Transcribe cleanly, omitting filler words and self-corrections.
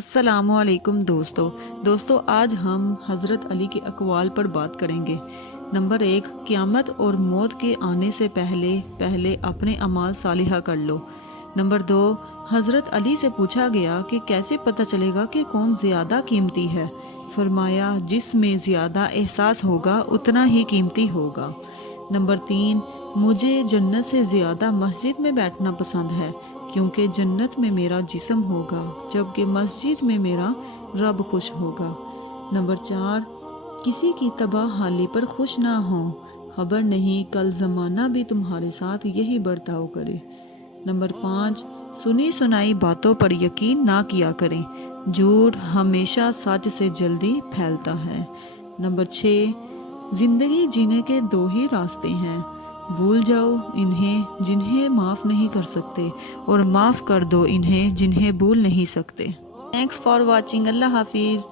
अस्सलामु अलैकुम दोस्तों आज हम हज़रत अली के अक़वाल पर बात करेंगे। नंबर 1, क़यामत और मौत के आने से पहले पहले अपने अमाल सालिहा कर लो। नंबर 2, हज़रत अली से पूछा गया कि कैसे पता चलेगा कि कौन ज़्यादा कीमती है। फरमाया, जिसमें ज़्यादा एहसास होगा उतना ही कीमती होगा। नंबर 3, मुझे जन्नत से ज़्यादा मस्जिद में बैठना पसंद है, क्योंकि जन्नत में मेरा जिस्म होगा जबकि मस्जिद में मेरा रब खुश होगा। नंबर 4, किसी की तबाह हाली पर खुश ना हो, खबर नहीं कल ज़माना भी तुम्हारे साथ यही बर्ताव करे। नंबर 5, सुनी सुनाई बातों पर यकीन ना किया करें, झूठ हमेशा सच से जल्दी फैलता है। नंबर 6, जिंदगी जीने के 2 ही रास्ते हैं, भूल जाओ इन्हें जिन्हें माफ़ नहीं कर सकते, और माफ़ कर दो इन्हें जिन्हें भूल नहीं सकते। Thanks for watching. अल्लाह हाफिज़।